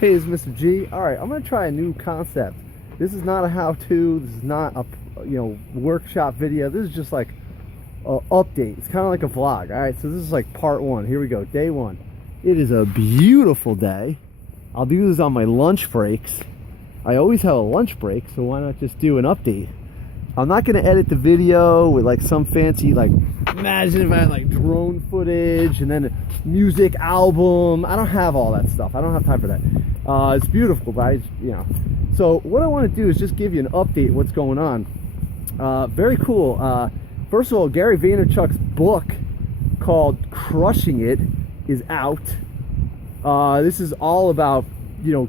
Hey, it's Mr. G. All right, I'm gonna try a new concept. This is not a how-to. This is not a workshop video. This is just like an update. It's kind of like a vlog. All right, so this is like part one. Here we go, day one. It is a beautiful day. I'll do this on my lunch breaks. I always have a lunch break, so why not just do an update? I'm not gonna edit the video with like some fancy, like, imagine if I had like drone footage and then a music album. I don't have all that stuff. I don't have time for that. It's beautiful, but so what I want to do is just give you an update what's going on. Very cool. First of all, Gary Vaynerchuk's book called Crushing It is out. This is all about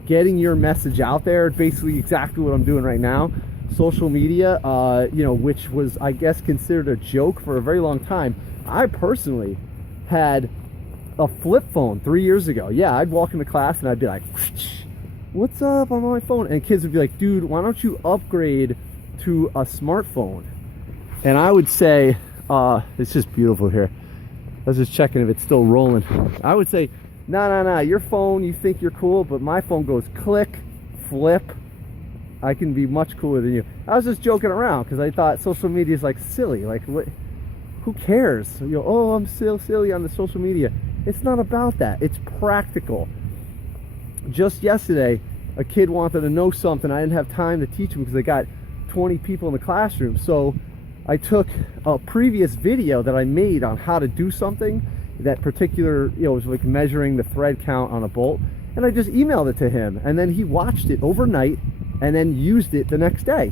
getting your message out there. Basically exactly what I'm doing right now. Social media, which was, I guess, considered a joke for a very long time. I personally had a flip phone 3 years ago. Yeah, I'd walk into class and I'd be like, what's up, I'm on my phone? And kids would be like, dude, why don't you upgrade to a smartphone? And I would say, it's just beautiful here. I was just checking if it's still rolling. I would say, nah, your phone, you think you're cool, but my phone goes click, flip. I can be much cooler than you. I was just joking around because I thought social media is like silly. Like, what? Who cares? Oh, I'm still silly on the social media. It's not about that. It's practical. Just yesterday, a kid wanted to know something. I didn't have time to teach him because I got 20 people in the classroom. So I took a previous video that I made on how to do something. That particular, was like measuring the thread count on a bolt. And I just emailed it to him. And then he watched it overnight and then used it the next day.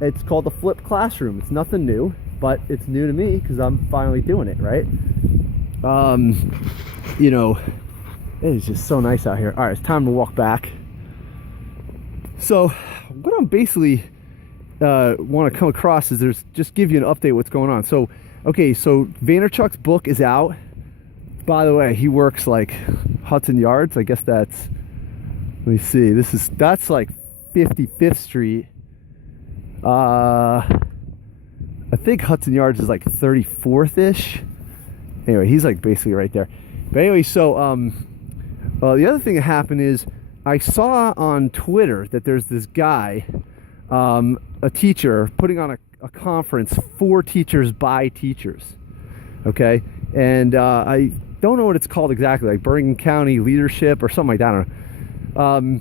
It's called the Flip Classroom. It's nothing new, but it's new to me because I'm finally doing it, right? It is just so nice out here. All right, it's time to walk back. So what I'm basically want to come across is just give you an update what's going on. So, okay, so Vaynerchuk's book is out. By the way, he works like Hudson Yards. I guess that's, let me see, that's like 55th Street. I think Hudson Yards is like 34th-ish. Anyway, he's like basically right there. But anyway, so the other thing that happened is I saw on Twitter that there's this guy, a teacher, putting on a conference for teachers by teachers. Okay, and I don't know what it's called exactly, like Bergen County Leadership or something like that. I don't know.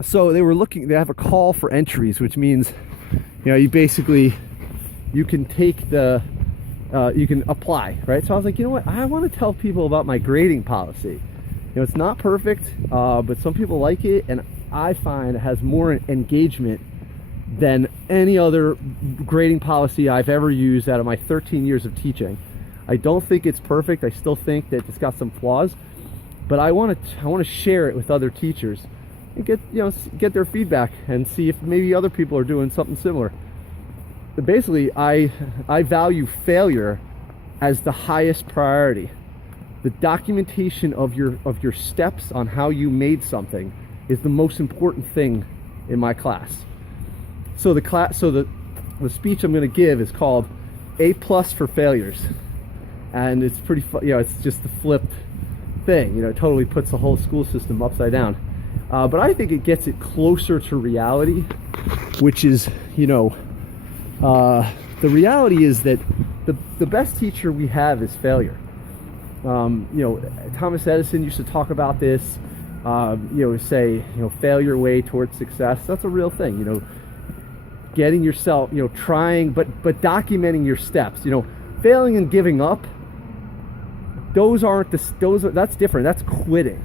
So they have a call for entries, which means, you can take you can apply, right? So I was like, you know what? I want to tell people about my grading policy. It's not perfect, but some people like it, and I find it has more engagement than any other grading policy I've ever used out of my 13 years of teaching. I don't think it's perfect. I still think that it's got some flaws, but I want to share it with other teachers and get their feedback and see if maybe other people are doing something similar. But basically, I value failure as the highest priority. The documentation of your steps on how you made something is the most important thing in my class. So the speech I'm going to give is called A+ for Failures, and it's pretty fun. It's just the flipped thing. It totally puts the whole school system upside down. But I think it gets it closer to reality, which is, the reality is that the best teacher we have is failure. Thomas Edison used to talk about this, say, failure way towards success. That's a real thing, getting yourself, trying, but documenting your steps, failing and giving up. That's different. That's quitting.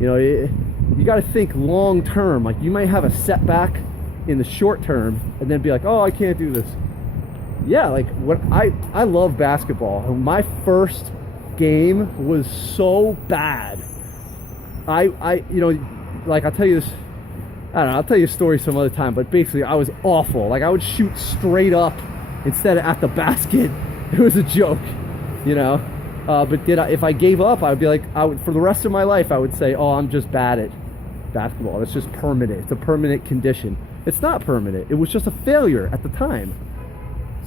You got to think long term. Like, you might have a setback in the short term and then be like, oh, I can't do this. Yeah, like I love basketball. My first game was so bad. I'll tell you this, I don't know, I'll tell you a story some other time, but basically I was awful. Like, I would shoot straight up instead of at the basket. It was a joke, but if I gave up, I would be like, for the rest of my life, I would say, oh, I'm just bad at basketball. It's just permanent. It's a permanent condition. It's not permanent. It was just a failure at the time.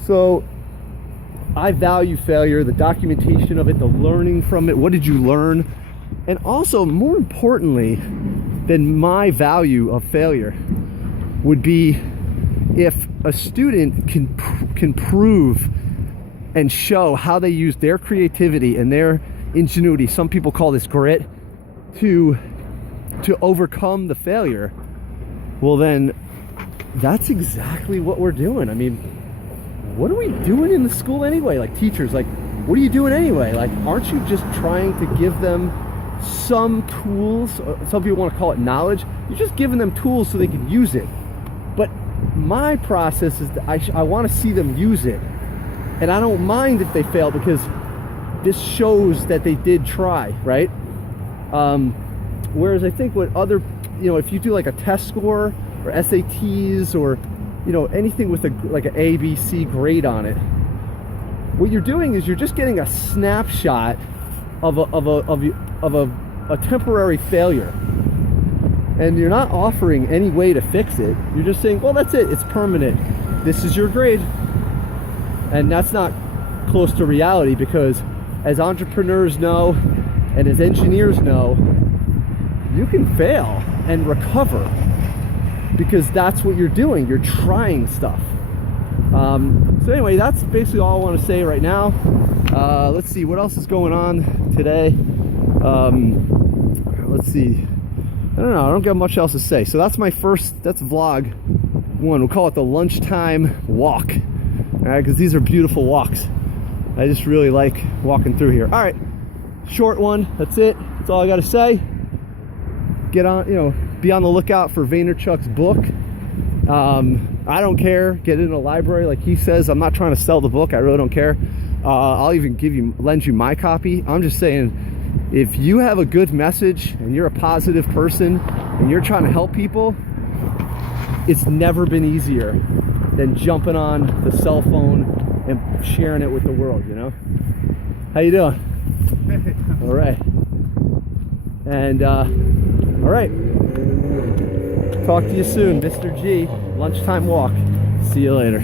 So I value failure, the documentation of it, the learning from it. What did you learn? And also, more importantly, then my value of failure would be if a student can prove and show how they use their creativity and their ingenuity, some people call this grit, to overcome the failure. Well, then that's exactly what we're doing. I mean, what are we doing in the school anyway? Like, teachers, like, what are you doing anyway? Like, aren't you just trying to give them some tools? Some people want to call it knowledge. You're just giving them tools so they can use it. But my process is that I want to see them use it, and I don't mind if they fail, because this shows that they did try, right? Whereas I think what other, if you do like a test score or SATs or anything with like an A, B, C grade on it, what you're doing is you're just getting a snapshot of a temporary failure, and you're not offering any way to fix it. You're just saying, well, that's it, it's permanent, this is your grade. And that's not close to reality, because as entrepreneurs know and as engineers know, you can fail and recover, because that's what you're doing. You're trying stuff. So anyway, that's basically all I want to say right now. Let's see what else is going on today. Let's see. I don't know. I don't got much else to say. So that's that's vlog one. We'll call it the lunchtime walk. All right, because these are beautiful walks. I just really like walking through here. All right, short one. That's it. That's all I got to say. Get on, be on the lookout for Vaynerchuk's book. I don't care. Get it in a library, like he says. I'm not trying to sell the book. I really don't care. I'll even lend you my copy. I'm just saying, if you have a good message and you're a positive person and you're trying to help people, it's never been easier than jumping on the cell phone and sharing it with the world. How you doing? All right. And all right, talk to you soon. Mr. G, lunchtime walk. See you later.